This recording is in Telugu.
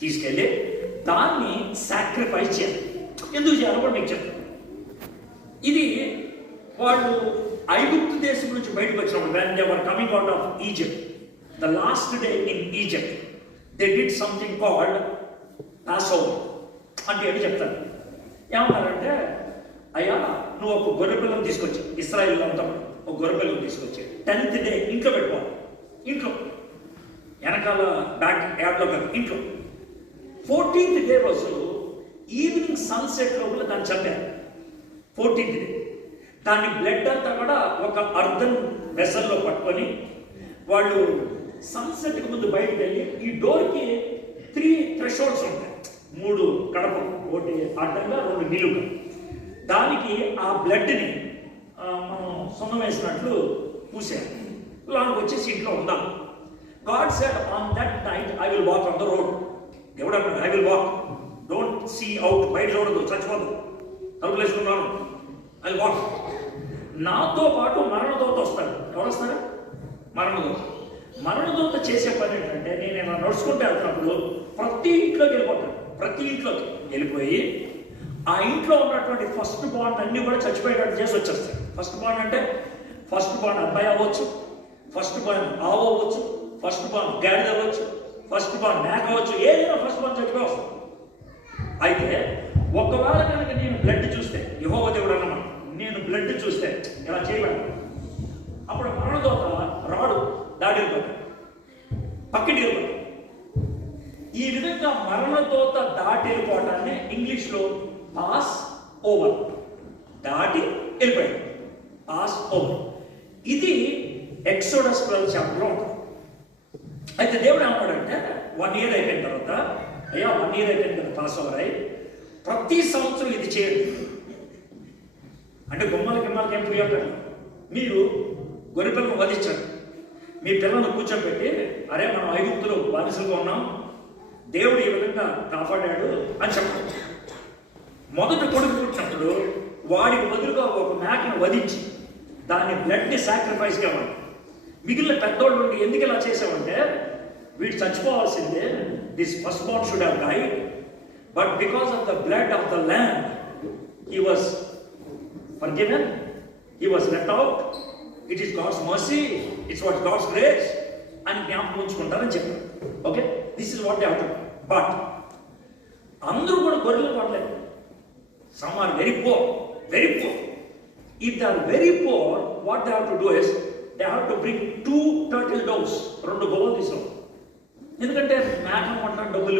తీసుకెళ్ళి దాన్ని సాక్రిఫైస్ చేయాలి. ఎందుకు చేయాలో కూడా మీకు చెప్తాను. ఇది వాళ్ళు ఐగుప్తు దేశం నుంచి బయటకు వచ్చినప్పుడు, when they were coming out of Egypt, the last day in Egypt, they did something called Passover. అంటే ఏంటి చెప్తాను. ఏమన్నారంటే, అయ్యా నువ్వు ఒక గొర్రె పిల్లని తీసుకొచ్చి, ఇస్రాయేల్ అంతా ఒక గొర్రె పిల్లని తీసుకొచ్చి 10th డే ఇంట్లో పెట్టుకోవాలి. ఇంట్లో వెనకాల బ్యాక్ యాడ్లో కాదు, ఇంట్లో 14th డే రోజు ఈవినింగ్ సన్సెట్ లోపల దాన్ని చంపారు. 14th డే దాన్ని బ్లడ్ అంతా కూడా ఒక అర్ధం వెసల్లో పట్టుకొని వాళ్ళు సన్సెట్కి ముందు బయటకు వెళ్ళి, ఈ డోర్కి 3 థ్రెషోల్డ్స్ ఉంటాయి, 3 కడపలు, ఒకటి అడ్డంగా 2 నిలువుగా. దానికి ఆ బ్లడ్ని మనం సున్నం వేసినట్లు పూసారు. లాంగ్ వచ్చేసి ఇంట్లో ఉందాం. God said on that night I will walk on the road. దేవుడు అన్నాడు, I will walk, don't see out, బయట చూడదు, చచ్చిపోదు, తలుపులు వేసుకున్నాను, ఐ విల్ వాక్. నాతో పాటు మరణదూత వస్తాడు. ఎవరు వస్తాడు? మరణదూత. మరణదూత చేసే పని ఏంటంటే, నేను ఇలా నడుచుకుంటూ వెళ్తున్నప్పుడు ప్రతి ఇంట్లోకి వెళ్ళిపోతాను. ప్రతి ఇంట్లోకి వెళ్ళిపోయి ఆ ఇంట్లో ఉన్నటువంటి ఫస్ట్ బాండ్ అన్నీ కూడా చచ్చిపోయేటట్టు చేసి వచ్చేస్తాయి. ఫస్ట్ బాండ్ అంటే ఫస్ట్ బాండ్ అబ్బాయి అవ్వచ్చు, ఫస్ట్ బాండ్ ఆవు అవ్వచ్చు, ఫస్ట్ బాండ్ గాడిద అవ్వచ్చు, ఫస్ట్ బాండ్ మేక అవ్వచ్చు, ఏదైనా ఫస్ట్ బాండ్ చచ్చిపోయి వస్తుంది. అయితే ఒకవేళ కనుక నేను బ్లడ్ చూస్తే, యెహోవా దేవుడు అన్నమాట, నేను బ్లడ్ చూస్తే ఇలా చేయబడి, అప్పుడు మరణదూత రాడు, దాడి వెళ్ళిపోతాడు, పక్కకి వెళ్ళిపోతాడు. ఈ విధంగా మరణదూత దాటి వెళ్ళిపోవటాన్ని ఇంగ్లీష్లో పాస్ ఓవర్, దాటి వెళ్ళిపోయాడు, పాస్ ఓవర్. ఇది ఎక్సోడస్ 12 చాప్టర్లో ఉంటుంది. అయితే దేవుడు ఏమన్నాడంటే, 1 year అయిపోయిన తర్వాత, అయ్యా 1 year అయిపోయిన తర్వాత పాస్ ఓవర్ అయ్యి ప్రతి సంవత్సరం ఇది చేయండి. అంటే గుమ్మలకి ఏం ప్రియపడి మీరు గొర్రె పిల్లలను వధించండి, మీ పిల్లలను కూర్చోబెట్టి, అరే మనం ఐగుప్తులో బానిసలుగా ఉన్నాం, దేవుడు ఈ విధంగా కాపాడాడు అని చెప్పాడు. మొదట కొడుకు పుట్టినప్పుడు వాడికి బదులుగా ఒక మేకను వధించి దాన్ని బ్లడ్ని సాక్రిఫైస్గా ఇవ్వండి. మిగిలిన పెద్దోళ్ళు ఉండి ఎందుకు ఇలా చేసామంటే, వీడు చచ్చిపోవాల్సిందే, this first born should have died, but because of the blood of the lamb he was forgiven, he was let out, it is God's mercy, it's what God's grace అని జ్ఞాపకం ఉంచుకుంటారని చెప్పారు. Okay, this is what they have to. But అందరూ కూడా గొర్రెలు పడలేదు. Some are very poor, very poor. If they are very poor, what they have to do is they have to bring 2 turtle doves, 2 గోవులు తీసుకో. ఎందుకంటే మేక కొట్టడం డబ్బులు